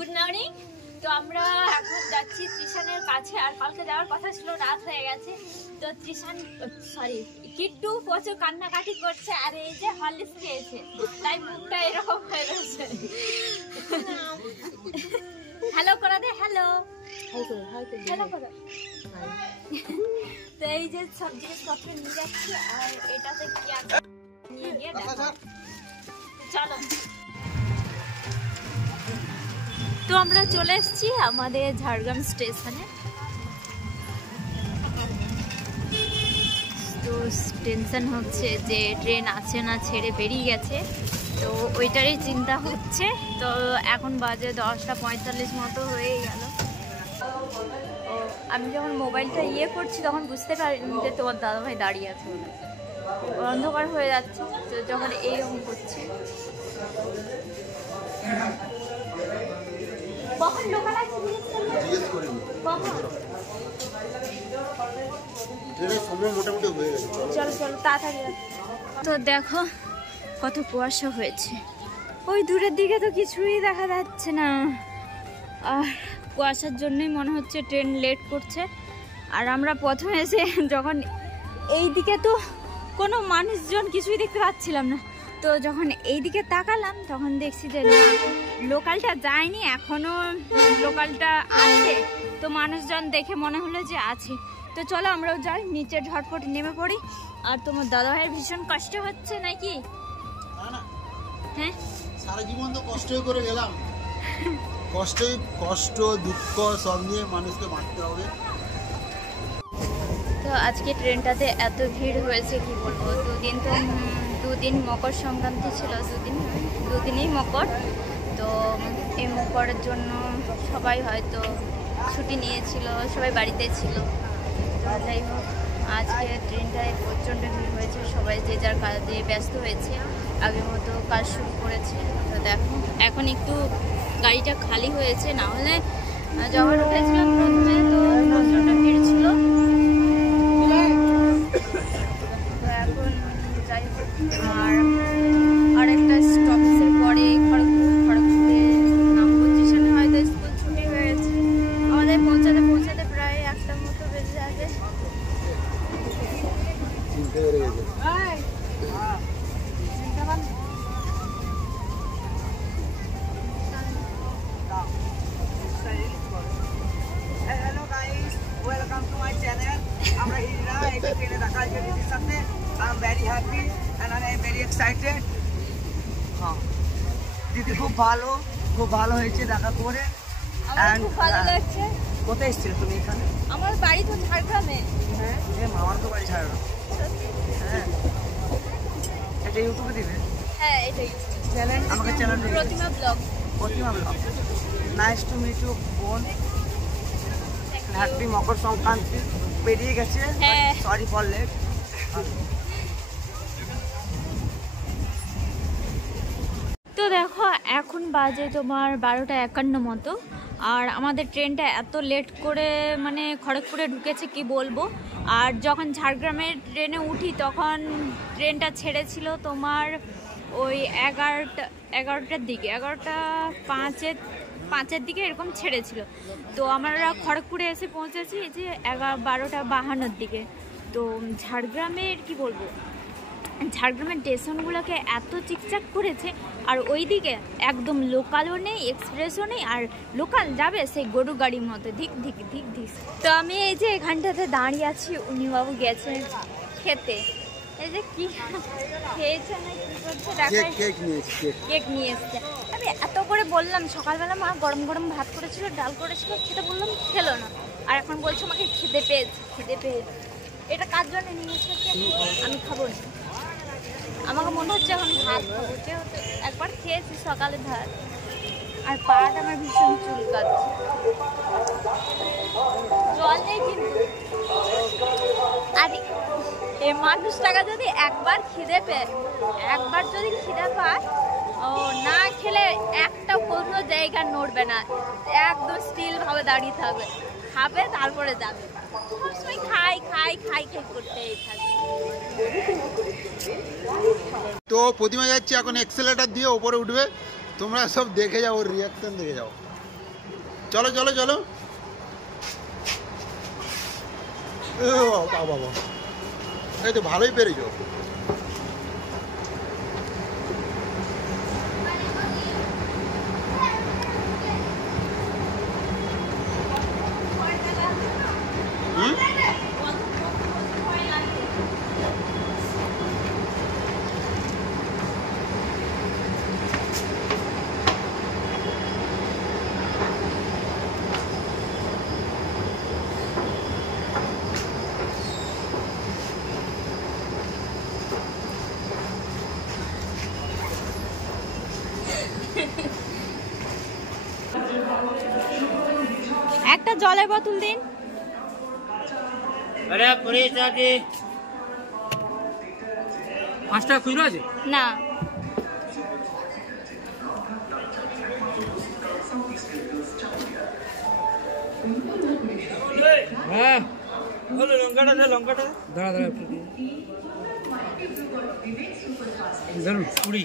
Good morning. তো আমরা এখন যাচ্ছি ত্রিশানের কাছে, আর কালকে যাওয়ার কথা ছিল, রাত হয়ে গেছে। তো ত্রিশান কিট্টু প্রচুর কান্নাকাটি করছে, আর এই যে হরলিক্স খেয়েছে, তাই মুখটা এরকম হয়ে গেছে। হ্যালো করা দে, হ্যালো হ্যালো করো। তো এই যে সব জিনিসপত্র নিয়ে যাচ্ছি, আর এটাতে কি আছে নিয়ে গিয়ে দেখো। চলো। তো আমরা চলে এসেছি আমাদের ঝাড়গ্রাম স্টেশনে। তো টেনশন হচ্ছে যে ট্রেন আছে না ছেড়ে বেরিয়ে গেছে, তো ওইটারই চিন্তা হচ্ছে। তো এখন বাজে 10:45 মতো হয়ে গেল। ও আমি যখন মোবাইলটা করছি তখন বুঝতে পারিনি যে তোমার দাদাভাই দাঁড়িয়ে আছে, অন্ধকার হয়ে যাচ্ছে। তো যখন এইরকম করছে তো দেখো কত কুয়াশা হয়েছে, ওই দূরের দিকে তো কিছুই দেখা যাচ্ছে না, আর কুয়াশার জন্যই মনে হচ্ছে ট্রেন লেট করছে। আর আমরা প্রথমে এসে যখন এই দিকে তো কোনো মানুষজন কিছুই দেখতে পাচ্ছিলাম না, তো যখন এই দিকে তাকালাম তখন দেখছি যে না, লোকালটা যায়নি, এখনো লোকালটা আছে। তো মানুষজন দেখে মনে হলো যে আছে। তো চলো আমরাও যাই, নিচে ঝটপট নেমে পড়ি। আর তোমার দাদা ভাইয়ের ভীষণ কষ্ট হচ্ছে নাকি? হ্যাঁ, সারা জীবন তো কষ্টই করে গেলাম, কষ্ট দুঃখ সব নিয়ে মানুষকে বাঁচতে হবে। তো আজকে ট্রেনটাতে এত ভিড় হয়েছে কি বলবো। দুদিন মকর সংক্রান্তি ছিল, দুদিনই মকর। তো এই মকরের জন্য সবাই হয়তো ছুটি নিয়েছিল, সবাই বাড়িতে ছিল। তো যাই হোক, আজকে ট্রেনটায় প্রচণ্ড ভিড় হয়েছে, সবাই যে যার কাজে ব্যস্ত হয়েছে, আগের মতো কাজ শুরু করেছে। তো দেখো এখন একটু গাড়িটা খালি হয়েছে, না হলে যখন উঠেছিলাম প্রথমে তো প্রচণ্ড ভিড় ছিল। এখন যাই হোক, আর একটা স্টপেজের পরে খড়গপুরে নামবো। স্টেশনে হয়তো স্কুল ছুটি হয়েছে, আমাদের পৌঁছাতে প্রায় 1টার মতো বেজে যাবে। Hello guys, welcome to my channel. আমরা হিরা এই ট্রেনে দেখা হয়েছে দিদির সাথে। I'm very happy and I'm very excited. হ্যাঁ, দিদি খুব ভালো হয়েছে দেখা করে। আমার খুব ভালো লাগছে। কোথায় এসেছিলে তুমি এখানে? আমার বাড়ি তো ঝাড়গ্রামে। হ্যাঁ, মামার তো বাড়ি ঝাড়গ্রাম। হ্যাঁ, এটা ইউটিউবে দিবে? হ্যাঁ, এটাই চ্যানেল, আমাকে channel Pratima blog. Nice to meet you বোন। হ্যাপি মকর সংক্রান্তি পেরিয়ে গেছে, সরি ফর লেট। তো দেখো এখন বাজে তোমার 12:51 মতো, আর আমাদের ট্রেনটা এত লেট করে মানে খড়গপুরে ঢুকেছে কি বলবো। আর যখন ঝাড়গ্রামের ট্রেনে উঠি তখন ট্রেনটা ছেড়েছিল তোমার ওই 11টার দিকে, 11:05 দিকে এরকম ছেড়েছিল। তো আমরা খড়গপুরে এসে পৌঁছেছি যে 12:52 দিকে। তো ঝাড়গ্রামের কি বলবো, ঝাড়গ্রামের স্টেশনগুলোকে এত চিকচাক করেছে, আর ওইদিকে একদম লোকালও নেই, এক্সপ্রেসও নেই, আর লোকাল যাবে সেই গরু গাড়ির মতো ধিক ধিক ধিক ধিক। তো আমি এই যে এখানটাতে দাঁড়িয়ে আছি, উনি বাবু গেছে খেতে। এই যে কি খেয়েছে না কি করছে দেখাই, কেক নিয়ে এসছে। আমি এত করে বললাম, সকালবেলা মা গরম গরম ভাত করেছিল, ডাল করেছিল, খেতে বললাম খেলো না, আর এখন বলছো আমাকে খিদে পেয়েছে। এটা কার জন্য নিয়েছে? আমি খাবো না, আমাকে মনে হচ্ছে এখন ভাত খাবো। যেহেতু একবার খেয়েছি সকালে ভাত, আর পাটা আমার ভীষণ চুলকাচ্ছে। জল নেই কিন্তু, আর এই মানুষটাকে যদি একবার যদি খিদে পায়, ও না খেলে একটা কোনো জায়গা নড়বে না, একদম স্টিল ভাবে দাঁড়িয়ে থাকবে, খাবে তারপরে যাবে। সবসময় খাই করতেই থাকবে। তো প্রতিমা যাচ্ছে এখন এক্সেলেটার দিয়ে উপরে উঠবে, তোমরা সব দেখে যাও, ওর রিয়াকশন দেখে যাও। চলো চলো চলো। বাবা এই তো ভালোই পেরেছো। একটা জলের বোতল দিন। আরে পুরি চাটি 5 টাকা খুচরো আছে না হ্যাঁ বলো লঙ্কাটা দে লঙ্কাটা দাঁড়া দাঁড়া ধরুন পুরি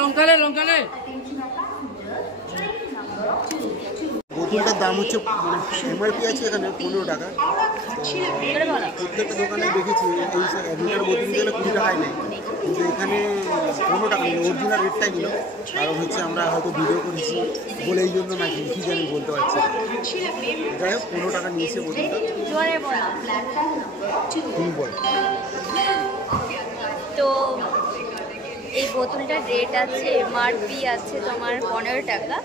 লঙ্কালে লঙ্কালে বোতলটার দাম হচ্ছে এমআরপি আছে এখানে 15 টাকা। প্রত্যেকটা দোকানে দেখেছি এই 1 লিটার বোতল গেলে 20 টাকায় নেই, কিন্তু এখানে 15 টাকা নেই, অরিজিনাল রেটটাই নিল। কারণ হচ্ছে আমরা হয়তো ভিডিও করেছি বলে এই জন্য নাকি কি জানি বলতে পারছি না। যাই হোক 15 টাকা নিয়েছে বোতলটা। তো এই বোতলটার রেট আছে এমআরপি আছে তোমার 15 টাকা।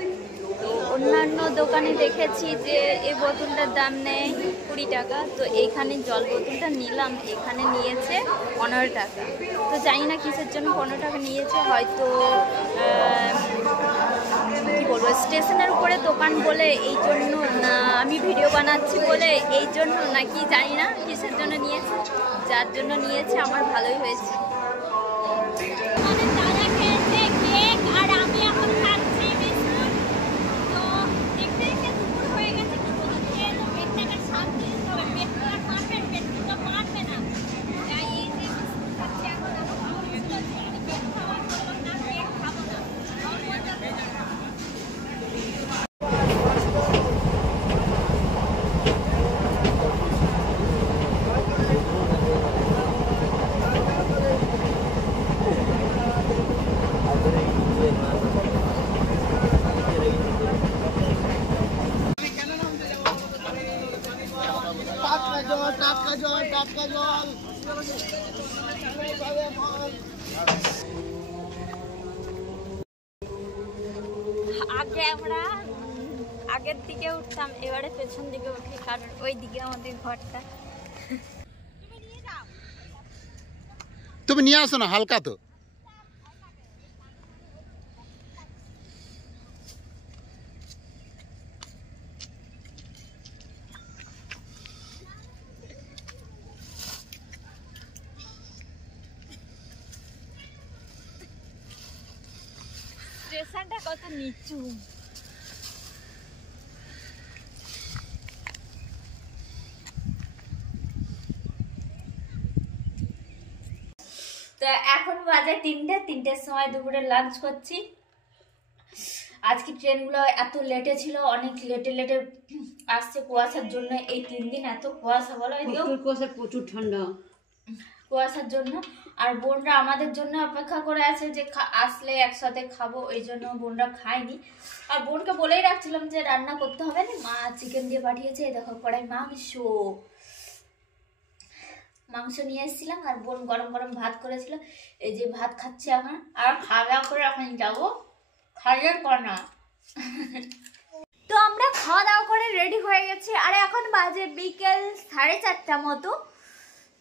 তো অন্যান্য দোকানে দেখেছি যে এই বোতলটার দাম নেয় 20 টাকা। তো এইখানে জল বোতলটা নিলাম, এখানে নিয়েছে 15 টাকা। তো জানি না কিসের জন্য 15 টাকা নিয়েছে, হয়তো কি বলবো স্টেশনের উপরে দোকান বলে এই জন্য, না আমি ভিডিও বানাচ্ছি বলে এই জন্য, নাকি জানি না কিসের জন্য নিয়েছে। যার জন্য নিয়েছে আমার ভালোই হয়েছে। আগে আমরা আগের দিকে উঠতাম, এবারে পেছন দিকে উঠি, কারণ ওই দিকে আমাদের ঘরটা। তুমি নিয়ে আসো না, হালকা তো। স্টেশনটা কত নিচু। তো এখন বাজে 3টের সময় দুপুরে লাঞ্চ করছি। আজকে ট্রেনগুলো এত লেটে ছিল, অনেক লেটে আসছে কুয়াশার জন্য। এই 3 দিন এত কুয়াশা, বলো প্রচুর ঠান্ডা কুয়াশার জন্য। আর বোনরা আমাদের জন্য অপেক্ষা করে আছে যে আসলে একসাথে খাবো, এই জন্য বোনরা খায়নি। আর বোনকে বলেই রাখছিলাম যে রান্না করতে হবে না, মা চিকেন দিয়ে পাঠিয়েছে। দেখো কড়াই মাংস নিয়ে এসেছিলাম, আর বোন গরম গরম ভাত করেছিল। এই যে ভাত খাচ্ছে এখন, আর খাওয়া দাওয়া করে এখন যাবো খাওয়ার কর্না। তো আমরা খাওয়া দাওয়া করে রেডি হয়ে গেছি, আর এখন বাজে বিকেল 4:30 মতো।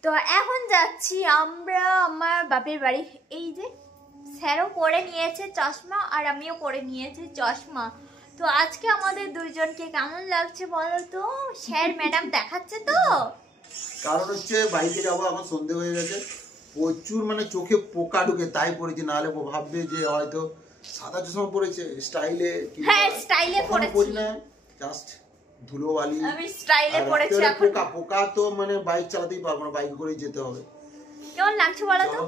তো এখন যাচ্ছি আমরা আমার বাপের বাড়ি। এই যে স্যারও পরে নিয়েছে চশমা, আর আমিও পরে নিয়েছি চশমা। তো আজকে আমাদের দুইজনকে কেমন লাগছে বলো তো? স্যার ম্যাডাম দেখাচ্ছে তো? কারণ হচ্ছে বাইকে যাবো, আমার সন্ধে হয়ে গেছে, প্রচুর মানে চোখে পোকা ঢুকে, তাই পড়েছি। নাহলে ভাববে যে হয়তো সাদা চশমা পড়েছে স্টাইলে। হ্যাঁ স্টাইলে পড়েছি না, জাস্ট ধুলোবালি আমি স্টাইলে পড়েছি এখন। পোকা পোকা তো মানে বাইক চালাতেই পারবো না, বাইক করেই যেতে হবে। কেমন লাগছে বলো তো?